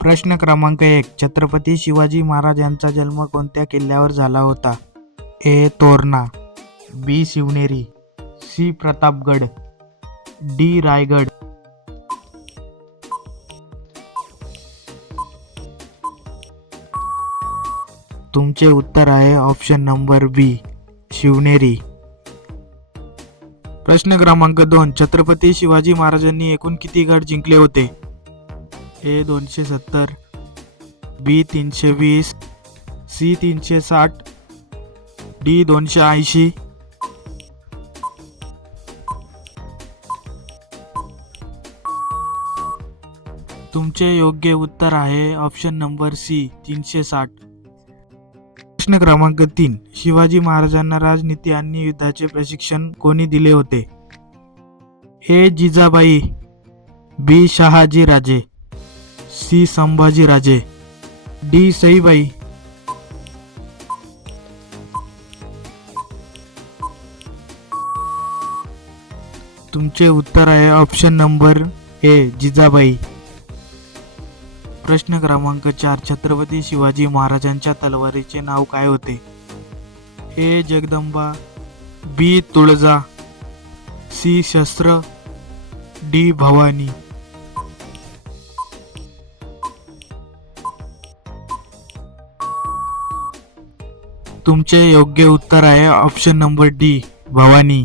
प्रश्न क्रमांक 1. छत्रपती शिवाजी महाराज यांचा जन्म कोणत्या किल्ल्यावर झाला होता? ए. तोरणा, बी. शिवनेरी, सी. प्रतापगड, डी. रायगड. तुमचे उत्तर आहे ऑप्शन नंबर बी, शिवनेरी. प्रश्न क्रमांक 2. छत्रपती शिवाजी महाराजांनी एकूण किती गड जिंकले होते? ए. 270, बी. 320, सी. 360, डी. 280. तुमचे योग्य उत्तर आहे ऑप्शन नंबर सी, 360. प्रश्न क्रमांक 3. शिवाजी महाराजांना राजनीती आणि युद्धाचे प्रशिक्षण कोणी दिले होते? ए. जिजाबाई, बी. शहाजी राजे, सी. संभाजी राजे, डी. सईबाई. तुमचे उत्तर आहे ऑप्शन नंबर ए, जिजाबाई. प्रश्न क्रमांक 4. छत्रपती शिवाजी महाराजांच्या तलवारीचे नाव काय होते? ए. जगदंबा, बी. तुळजा, सी. शस्त्र, डी. भवानी. तुमचे योग्य उत्तर आहे ऑप्शन नंबर डी, भवानी.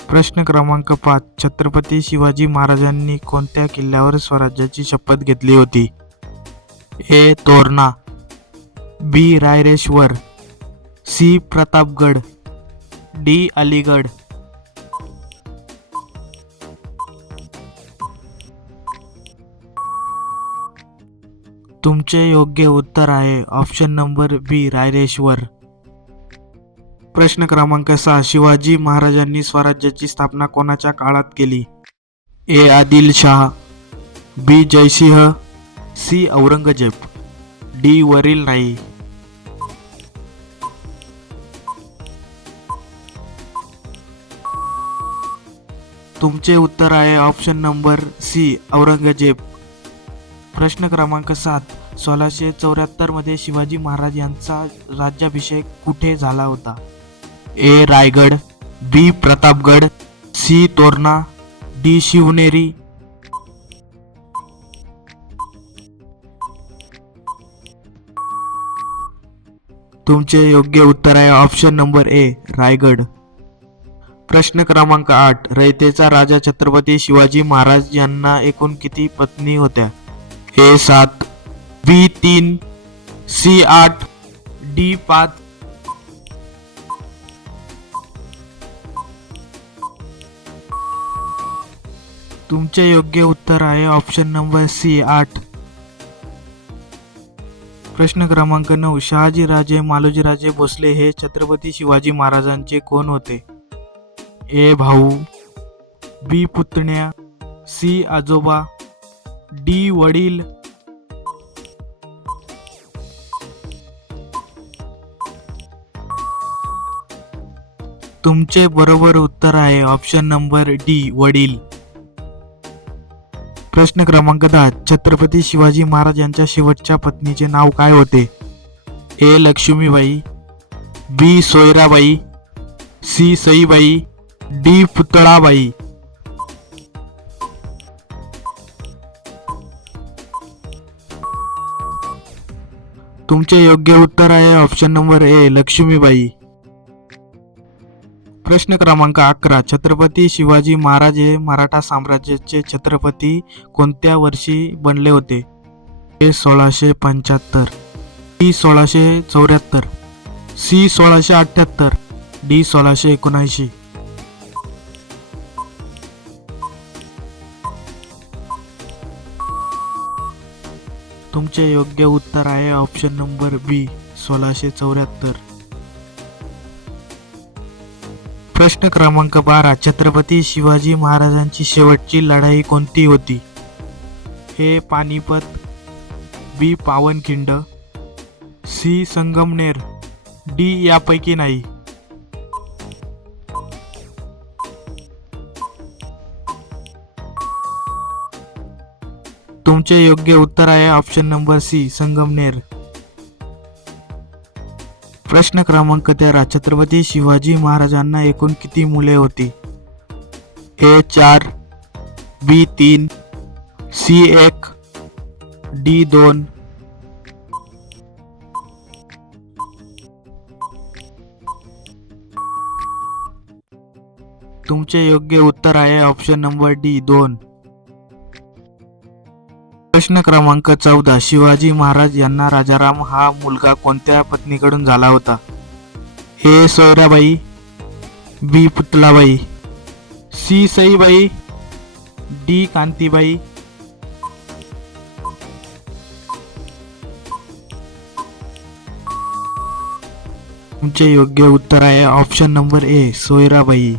प्रश्न क्रमांक 5. छत्रपती शिवाजी महाराजांनी कोणत्या किल्ल्यावर स्वराज्याची शपथ घेतली होती? ए. तोरणा, बी. रायरेश्वर, सी. प्रतापगड, डी. अलीगड. तुमचे योग्य उत्तर आहे ऑप्शन नंबर बी, रायरेश्वर. प्रश्न क्रमांक 6. शिवाजी महाराजांनी स्वराज्याची स्थापना कोणाच्या काळात केली? ए. आदिलशाह, बी. जयसिंह, सी. औरंगजेब, डी. वरील नाही. तुमचे उत्तर आहे ऑप्शन नंबर सी, औरंगजेब. प्रश्न क्रमांक 7. 1674 मध्ये शिवाजी महाराज यांचा राज्याभिषेक कुठे झाला होता? ए. रायगड, बी. प्रतापगड, सी. तोरणा, डी. शिवनेरी. तुमचे योग्य उत्तर आहे ऑप्शन नंबर ए, रायगड. प्रश्न क्रमांक 8. रयतेचा राजा छत्रपती शिवाजी महाराज यांना एकूण किती पत्नी होत्या? ए. 7, बी. 3, सी. 8, डी. 5. तुमचे योग्य उत्तर आहे ऑप्शन नंबर सी, 8. प्रश्न क्रमांक 9. शहाजीराजे मालोजीराजे भोसले हे छत्रपती शिवाजी महाराजांचे कोण होते? ए. भाऊ, बी. पुतण्या, सी. आजोबा, डी. वडील. तुमचे बरोबर उत्तर आहे ऑप्शन नंबर डी, वडील. प्रश्न क्रमांक 10. छत्रपती शिवाजी महाराज यांच्या शेवटच्या पत्नीचे नाव काय होते? ए. लक्ष्मीबाई, बी. सोयराबाई, सी. सईबाई, डी. पुतळाबाई. तुमचे योग्य उत्तर आहे ऑप्शन नंबर ए, लक्ष्मीबाई. प्रश्न क्रमांक 11. छत्रपती शिवाजी महाराज हे मराठा साम्राज्याचे छत्रपती कोणत्या वर्षी बनले होते? ए. 1675, बी. 1674, सी. 1678, डी. 1679. तुमचे योग्य उत्तर आहे ऑप्शन नंबर बी, 1674. प्रश्न क्रमांक 12. छत्रपती शिवाजी महाराजांची शेवटची लढाई कोणती होती? ए. पानिपत, बी. पावनखिंड, सी. संगमनेर, डी. यापैकी नाही. तुमचे योग्य उत्तर आहे ऑप्शन नंबर सी संगमनेर. प्रश्न क्रमांक 13. छत्रपती शिवाजी महाराजांना एकूण किती मुले होती? ए 4, बी 3, सी 1, डी 2. तुमचे योग्य उत्तर आहे ऑप्शन नंबर डी 2. प्रश्न क्रमांक 14. शिवाजी महाराज यांना राजाराम हा मुलगा कोणत्या पत्नीकडून झाला होता? A Soyarabai, B Putlabai, C Saibai, D कांतीबाई. तुमचे योग्य उत्तर आहे ऑप्शन नंबर ए सोयराबाई.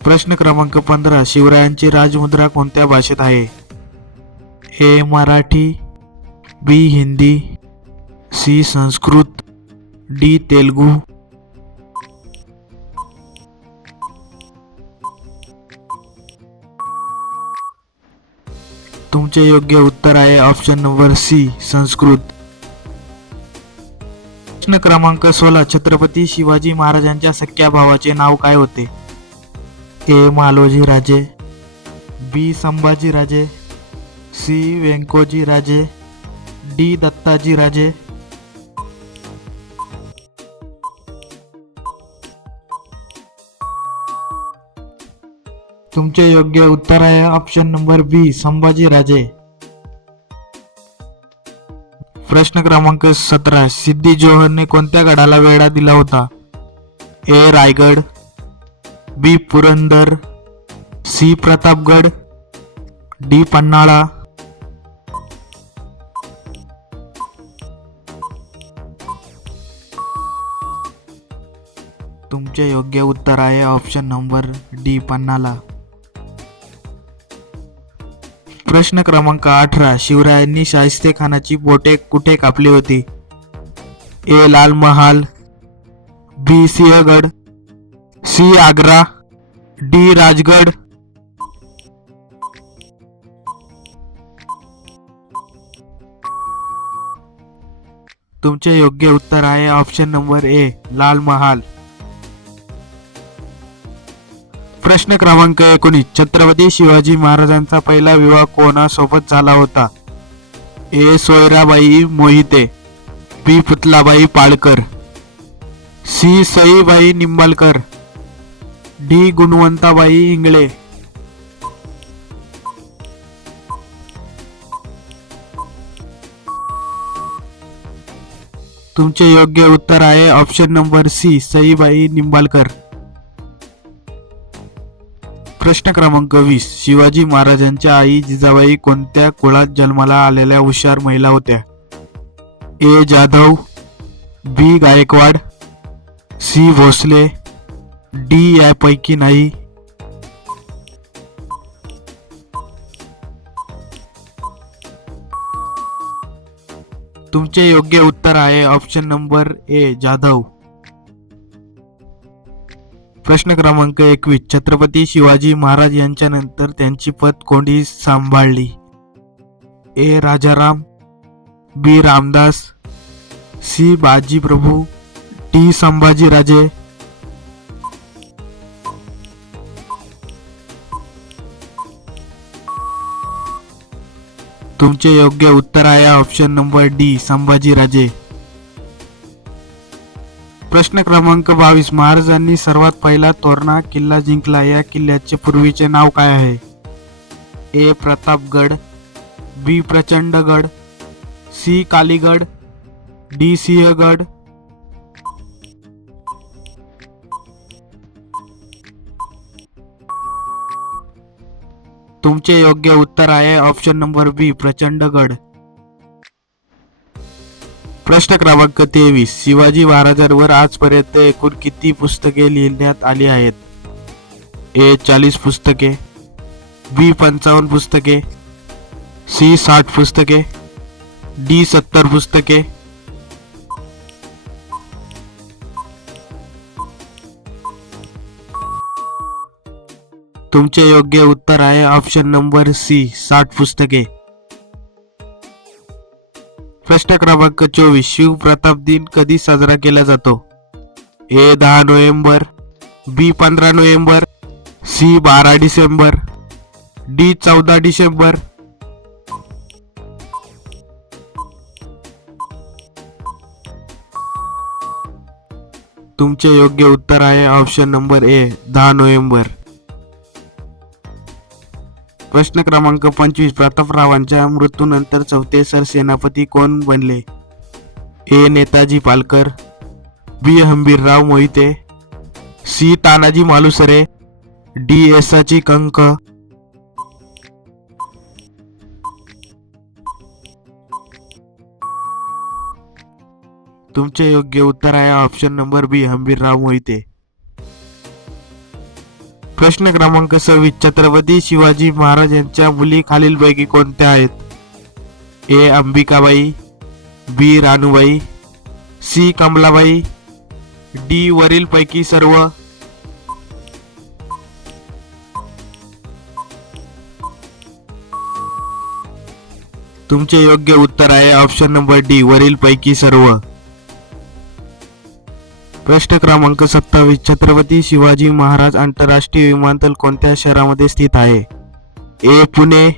प्रश्न क्रमांक 15. शिवरायांची राजमुद्रा कोणत्या भाषेत आहे? ए मराठी, बी हिंदी, सी संस्कृत, डी तेलुगू. तुमचे योग्य उत्तर आहे ऑप्शन नंबर सी संस्कृत. प्रश्न क्रमांक 16. छत्रपती शिवाजी महाराजांच्या सख्या भावाचे नाव काय होते? ए मालोजी राजे, बी संभाजी राजे, सी व्यंकोजी राजे, डी दत्ताजी राजे. तुमचे योग्य उत्तर आहे ऑप्शन नंबर बी संभाजी राजे. प्रश्न क्रमांक 17. सिद्धी जोहरने कोणत्या गडाला वेढा दिला होता? ए रायगड, बी पुरंदर, सी प्रतापगड, डी पन्हाळा. तुमचे योग्य उत्तर आहे ऑप्शन नंबर डी पन्हाळा. प्रश्न क्रमांक 18. शिवरायांनी शाहिस्ते खानाची बोटे कुठे कापली होती? ए लाल महाल, बी सिंहगड, सी आग्रा, डी राजगड. तुमचे योग्य उत्तर आहे option number A Lal Mahal. प्रश्न क्रमांक 19. छत्रपती शिवाजी महाराजांचा पहिला विवाह कोणासोबत झाला होता? A Soyarabai Mohite, B Putalabai Palkar, C Saibai Nimbalkar, D Gunwantabai Ingle. तुमचे योग्य उत्तर आहे option number C Saibai Nimbalkar. प्रश्न क्रमांक 20. शिवाजी महाराजांच्या आई जिजाबाई कोणत्या कुळात जन्माला आलेल्या हुशार महिला होत्या? ए जाधव, बी गायकवाड, सी भोसले, डी यापैकी नाही. तुमचे योग्य उत्तर आहे ऑप्शन नंबर ए जाधव. प्रश्न क्रमांक 21. छत्रपती शिवाजी महाराज यांच्या नंतर त्यांची पद कोणी सांभाळली? ए राजाराम, बी रामदास, सी बाजीप्रभू, डी संभाजीराजे. तुमचे योग्य उत्तर आहे ऑप्शन नंबर डी संभाजीराजे. प्रश्न क्रमांक 22. महाराजांनी सर्वात पहिला तोरणा किल्ला जिंकला, या किल्ल्याचे पूर्वीचे नाव काय आहे? ए प्रतापगड, बी प्रचंडगड, सी कालीगड, डी सिंहगड. तुमचे योग्य उत्तर आहे ऑप्शन नंबर बी प्रचंडगड. प्रश्न क्रमांक 23. शिवाजी महाराजांवर आजपर्यंत एकूण किती पुस्तके लिहिण्यात आली आहेत? ए 40 पुस्तके, बी 55 पुस्तके, सी 60 पुस्तके, डी 70 पुस्तके. तुमचे योग्य उत्तर आहे ऑप्शन नंबर सी 60 पुस्तके. प्रश्न क्रमांक 24. शिवप्रताप दिन कधी साजरा केला जातो? A 10 November, B 15 November, C 12 December, D 14 December. तुमचे योग्य उत्तर आहे ऑप्शन नंबर ए 10 नोव्हेंबर. प्रश्न क्रमांक 25. प्रतापरावांच्या मृत्यूनंतर चौथे सरसेनापती कोण बनले? ए नेताजी पालकर, बी हंबीरराव मोहिते, सी तानाजी मालुसरे, डी येसाची कंक. तुमचे योग्य उत्तर आहे ऑप्शन नंबर बी हंबीरराव मोहिते. प्रश्न क्रमांक 26. छत्रपती शिवाजी महाराज यांच्या मुली खालीलपैकी कोणत्या आहेत? ए अंबिकाबाई, बी रानूबाई, सी कमलाबाई, डी वरीलपैकी सर्व. तुमचे योग्य उत्तर आहे ऑप्शन नंबर डी वरीलपैकी सर्व. प्रश्न क्रमांक 27. छत्रपती शिवाजी महाराज आंतरराष्ट्रीय विमानतळ कोणत्या शहरामध्ये स्थित आहे? ए पुणे,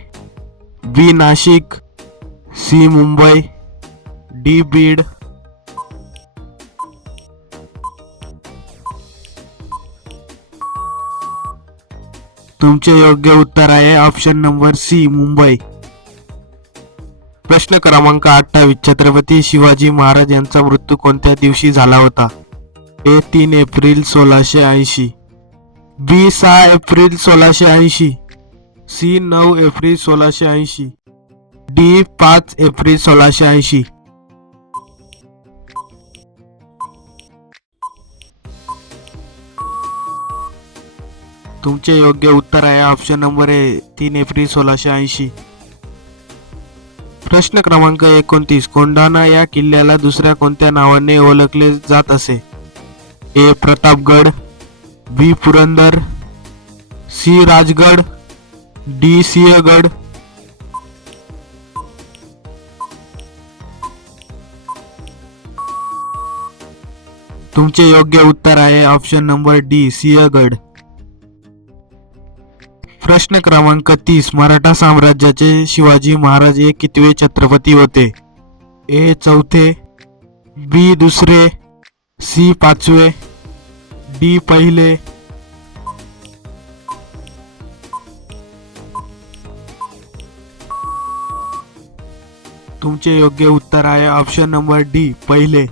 बी नाशिक, सी मुंबई, डी बीड. तुमचे योग्य उत्तर आहे ऑप्शन नंबर सी मुंबई. प्रश्न क्रमांक 28. छत्रपती शिवाजी महाराज यांचा मृत्यू कोणत्या दिवशी झाला होता? A 3 April 1680, B 6 April 1680, C 9 April 1680, D 5 April 1680. तुमचे योग्य उत्तर आहे ऑप्शन नंबर ए 3 एप्रिल 1680. प्रश्न क्रमांक 29. कोंढाणा या किल्ल्याला दुसऱ्या कोणत्या नावाने ओळखले जात असे? ए प्रतापगड, बी पुरंदर, सी राजगड, डी सिंहगड. तुमचे योग्य उत्तर आहे ऑप्शन नंबर डी सिंहगड. प्रश्न क्रमांक 30. मराठा साम्राज्याचे शिवाजी महाराज हे कितवे छत्रपती होते? ए 4, बी 2, सी 5, डी 1. तुमचे योग्य उत्तर आहे ऑप्शन नंबर डी 1.